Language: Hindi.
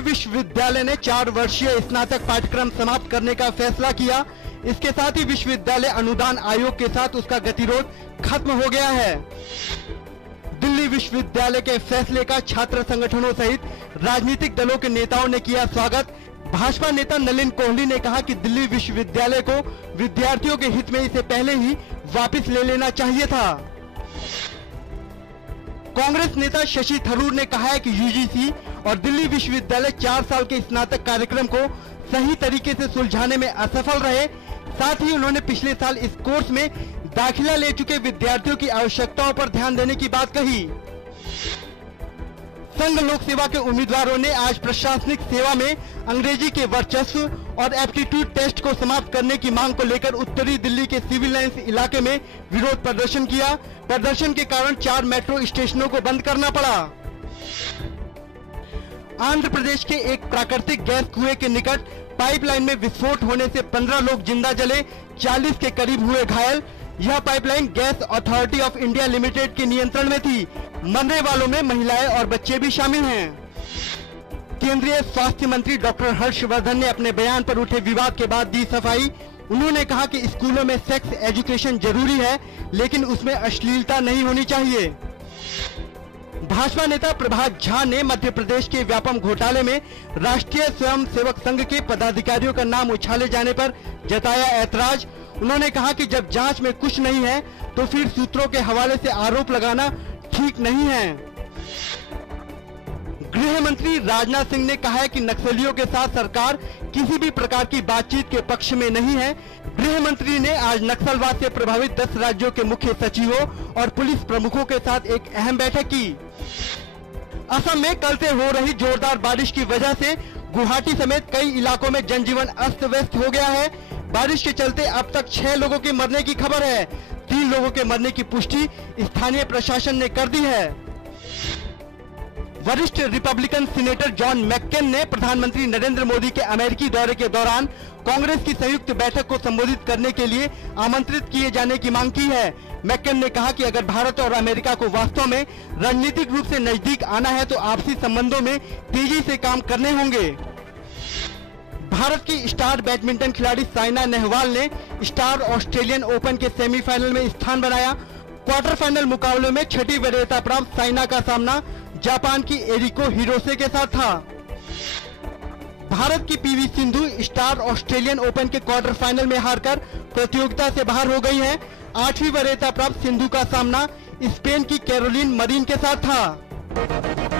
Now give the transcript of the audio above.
विश्वविद्यालय ने 4 वर्षीय स्नातक पाठ्यक्रम समाप्त करने का फैसला किया। इसके साथ ही विश्वविद्यालय अनुदान आयोग के साथ उसका गतिरोध खत्म हो गया है। दिल्ली विश्वविद्यालय के फैसले का छात्र संगठनों सहित राजनीतिक दलों के नेताओं ने किया स्वागत। भाजपा नेता नलिन कोहली ने कहा कि दिल्ली विश्वविद्यालय को विद्यार्थियों के हित में इसे पहले ही वापस ले लेना चाहिए था। कांग्रेस नेता शशि थरूर ने कहा है कि यूजीसी और दिल्ली विश्वविद्यालय 4 साल के स्नातक कार्यक्रम को सही तरीके से सुलझाने में असफल रहे। साथ ही उन्होंने पिछले साल इस कोर्स में दाखिला ले चुके विद्यार्थियों की आवश्यकताओं पर ध्यान देने की बात कही। संघ लोक सेवा के उम्मीदवारों ने आज प्रशासनिक सेवा में अंग्रेजी के वर्चस्व और एप्टीट्यूड टेस्ट को समाप्त करने की मांग को लेकर उत्तरी दिल्ली के सिविल लाइंस इलाके में विरोध प्रदर्शन किया। प्रदर्शन के कारण 4 मेट्रो स्टेशनों को बंद करना पड़ा। आंध्र प्रदेश के एक प्राकृतिक गैस कुएं के निकट पाइपलाइन में विस्फोट होने से 15 लोग जिंदा जले, 40 के करीब हुए घायल। यह pipeline gas authority of India limited के नियंत्रण में थी। मरने वालों में महिलाएं और बच्चे भी शामिल हैं। केंद्रीय स्वास्थ्य मंत्री डॉक्टर हर्षवर्धन ने अपने बयान पर उठे विवाद के बाद दी सफाई। उन्होंने कहा कि स्कूलों में सेक्स एजुकेशन जरूरी है, लेकिन उसमें अश्लीलता नहीं होनी चाहिए। भाजपा नेता प्रभात झा ने मध्य प्रदेश के व्यापम घोटाले में राष्ट्रीय स्वयं सेवक संघ के पदाधिकारियों का नाम उछाले जाने पर जताया ऐतराज। उन्होंने कहा कि जब जांच में कुछ नहीं है तो फिर सूत्रों के हवाले से आरोप लगाना ठीक नहीं है। गृह मंत्री राजनाथ सिंह ने कहा है कि नक्सलियों के साथ सरकार किसी भी प्रकार की बातचीत के पक्ष में नहीं है। गृह मंत्री ने आज नक्सलवाद से प्रभावित 10 राज्यों के मुख्य सचिवों और पुलिस प्रमुखों के साथ एक अहम बैठक की। असम में कल से हो रही जोरदार बारिश की वजह से गुवाहाटी समेत कई इलाकों में जनजीवन अस्त व्यस्त हो गया है। बारिश के चलते अब तक 6 लोगों के मरने की खबर है। 3 लोगों के मरने की पुष्टि स्थानीय प्रशासन ने कर दी है। वरिष्ठ रिपब्लिकन सीनेटर जॉन मैक्केन ने प्रधानमंत्री नरेंद्र मोदी के अमेरिकी दौरे के दौरान कांग्रेस की संयुक्त बैठक को संबोधित करने के लिए आमंत्रित किए जाने की मांग की है। मैक्केन ने कहा कि अगर भारत और अमेरिका को वास्तव में रणनीतिक रूप से नजदीक आना है तो आपसी संबंधों में तेजी से काम करने होंगे। भारत की स्टार बैडमिंटन खिलाड़ी साइना नेहवाल ने स्टार ऑस्ट्रेलियन ओपन के सेमीफाइनल में स्थान बनाया। क्वार्टर फाइनल मुकाबले में 6ठी वरीयता प्राप्त साइना का सामना जापान की एरिको हिरोसे के साथ था। भारत की PV Sindhu star Australian open के क्वार्टर फाइनल में हारकर प्रतियोगिता से बाहर हो गई है। 8वीं वरीयता प्राप्त सिंधु का सामना स्पेन की कैरोलिन मरीन के साथ था।